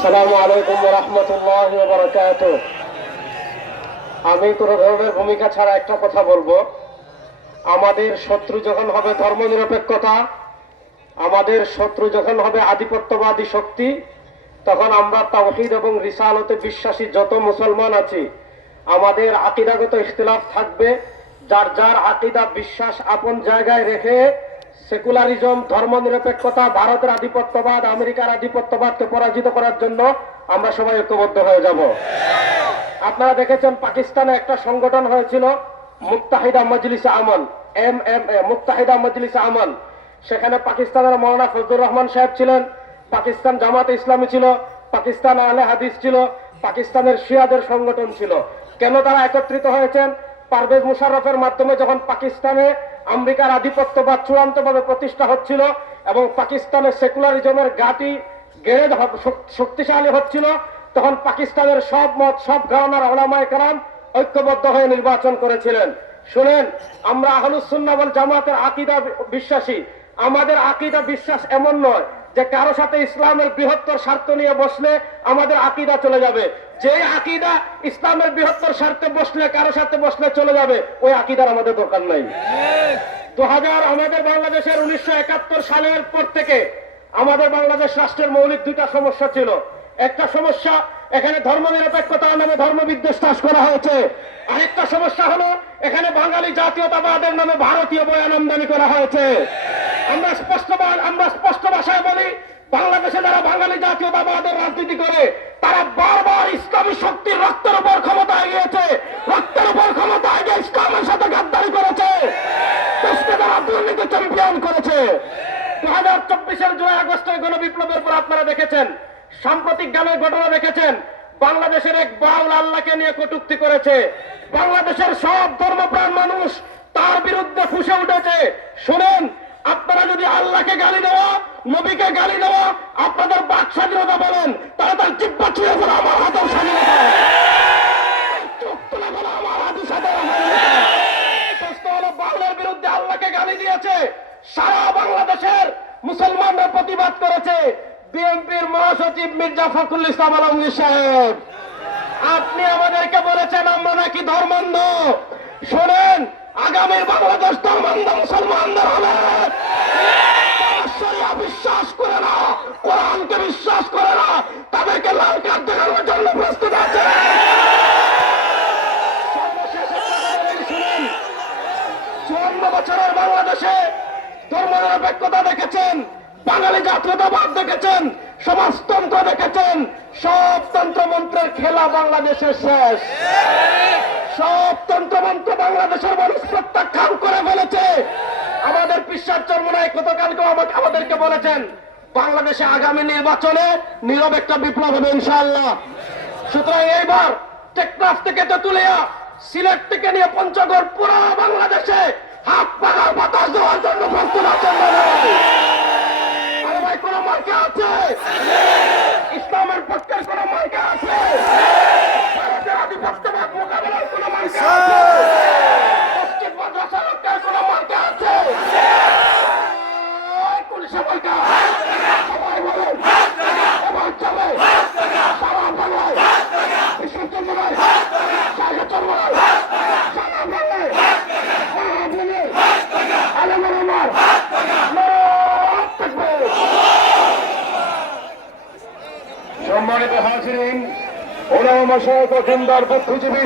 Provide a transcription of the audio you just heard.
আসসালামু আলাইকুম ওয়া রাহমাতুল্লাহি ওয়া বারাকাতুহু। আমি কোনো ধর্মের ভূমিকা ছাড়া একটা কথা বলবো। আমাদের শত্রু যখন হবে ধর্মনিরপেক্ষতা, আমাদের শত্রু যখন হবে আধিপত্যবাদী শক্তি, তখন আমরা তাওহীদ এবং রিসালতে বিশ্বাসী যত মুসলমান আছি, আমাদের আকীদাগত ইখতিলাফ থাকবে। যার যার আকীদা বিশ্বাস আপন জায়গায় রেখে সেকুলারিজম, ধর্মনিরপেক্ষতা, ভারতের আধিপত্যবাদ, আমেরিকার আধিপত্যবাদকে পরাজিত করার জন্য আমরা সবাই ঐক্যবদ্ধ হয়ে যাব। আপনারা দেখেছেন পাকিস্তানে একটা সংগঠন হয়েছিল মুত্তাহিদা মজলিসে আমল, MMA, মুত্তাহিদা মজলিসে আমল। সেখানে পাকিস্তানের মৌলানা ফজলুর রহমান সাহেব ছিলেন, পাকিস্তান জামাতে ইসলামী ছিল, পাকিস্তান আহলে হাদিস ছিল, পাকিস্তানের শিয়াদের সংগঠন ছিল। কেন তারা একত্রিত হয়েছেন? পারভেজ মুশাররফের মাধ্যমে যখন পাকিস্তানে আমেরিকার আধিপত্যবাদ চূড়ান্তভাবে প্রতিষ্ঠা হচ্ছিল এবং পাকিস্তানের সেকুলারিজমের ঘাঁটি গেড়ে শক্তিশালী হচ্ছিল, তখন পাকিস্তানের সব মত, সব ঘরানার উলামায়ে কেরাম ঐক্যবদ্ধ হয়ে নির্বাচন করেছিলেন। শুনেন, আমরা আহলুস সুন্নাহ ওয়াল জামাতের আকীদা বিশ্বাসী। আমাদের আকীদা বিশ্বাস এমন নয় যে কারো সাথে ইসলামের বৃহত্তর স্বার্থ নিয়ে বসলে আমাদের আকীদা চলে যাবে। যে আকীদা ইসলামের বৃহত্তর স্বার্থে বসলে, কারো সাথে বসলে চলে যাবে, ওই আকীদার আমাদের দরকার নাই। আমাদের বাংলাদেশের 1971 সালের পর থেকে আমাদের বাংলাদেশ রাষ্ট্রের মৌলিক দুইটা সমস্যা ছিল। একটা সমস্যা, এখানে ধর্মনিরপেক্ষতা নামে ধর্মবিদ্বেষ চাষ করা হয়েছে। আরেকটা সমস্যা হলো এখানে বাঙালি জাতীয়তাবাদের নামে ভারতীয় বয়ান আমদানি করা হয়েছে। আমরা স্পষ্ট ভাষায় বলি, বাংলাদেশে যারা বাঙালি জাতীয়তাবাদের রাজনীতি করে তারা বারবার ইসলামী শক্তির রক্তের উপর ক্ষমতায় গিয়েছে, রক্তের উপর ক্ষমতায় গিয়ে ইসলামের সাথে গাদ্দারি করেছে, দেশকে তারা দুর্নীতি চ্যাম্পিয়ন করেছে। 2024-এর জুলাই আগস্টের গণবিপ্লবের পর আপনারা দেখেছেন, সাম্প্রতিক গানের ঘটনা দেখেছেন, বাংলাদেশের এক বাউল আল্লাহকে নিয়ে কটূক্তি করেছে। বাংলাদেশের সব ধর্মপ্রাণ মানুষ তার বিরুদ্ধে ফুঁসে উঠেছে। শুনেন, আপনারা যদি আল্লাহকে গালি দেওয়া, নবীকে গালি দেওয়া আপনাদের বাক স্বাধীনতা বলেন, তাহলে তার জিহ্বা ছুঁয়ে ফেলা আমার হাতের স্বাধীনতা, চোখ তুলে ফেলা আমার হাতের স্বাধীনতা। প্রশ্ন হলো, বাংলার বিরুদ্ধে আল্লাহকে গালি দিয়েছে, সারা বাংলাদেশের মুসলমানরা প্রতিবাদ করেছে। বিএনপির মহাসচিব মির্জা ফখরুল ইসলাম আলমগীর সাহেব, আপনি আমাদেরকে বলেছেন আমরা নাকি ধর্মান্ধ। শোনেন, আগামীর বাংলাদেশ ধর্মান্ধ মুসলমানদের হবে। শরিয়া বিশ্বাস করে না, কোরআনকে বিশ্বাস করে না, তাদেরকে লাল কার্ড দেখানোর জন্য প্রস্তুত আছে। 54 বছরের বাংলাদেশে ধর্মনিরপেক্ষতা দেখেছেন, বাঙালি জাতীয়তাবাদ দেখেছেন, সমাজতন্ত্র দেখেছেন, সব তন্ত্রমন্ত্রের খেলা বাংলাদেশের শেষ। সব তন্ত্রমন্ত্র বাংলাদেশের মানুষ প্রত্যাখ্যান করে ফেলেছে। আমাদের পিসার চরমনাই গতকালকে আমাদেরকে বলেছেন, বাংলাদেশে আগামী নির্বাচনে নীরব একটা বিপ্লব হবে ইনশাআল্লাহ। সুতরাং এইবার টেকনাফ থেকে তেঁতুলিয়া, সিলেট থেকে নিয়ে পঞ্চগড়, পুরো বাংলাদেশে হাত পাখার বাতাস দেওয়ার জন্য প্রস্তুত আছেন। আরে ভাই, কোন মার্কা আছে? ইসলামের পক্ষের কোন মার্কা আছে? ভারতের আধিপত্যবাদ মোকাবেলার কোন মার্কা আছে? মসজিদ মাদ্রাসা রক্ষার কোন মার্কা আছে? পুলিশের মার্কা সবাই বলেন, এবার চলে সারা বাংলায়, বিশ্বের চন্দ্রায়, সারা চন্দ্রায়, সারা বাংলায় সম্মানিত হাজিরিন, ওলামা মাশায়েখ ও দিনদার বুদ্ধিজীবী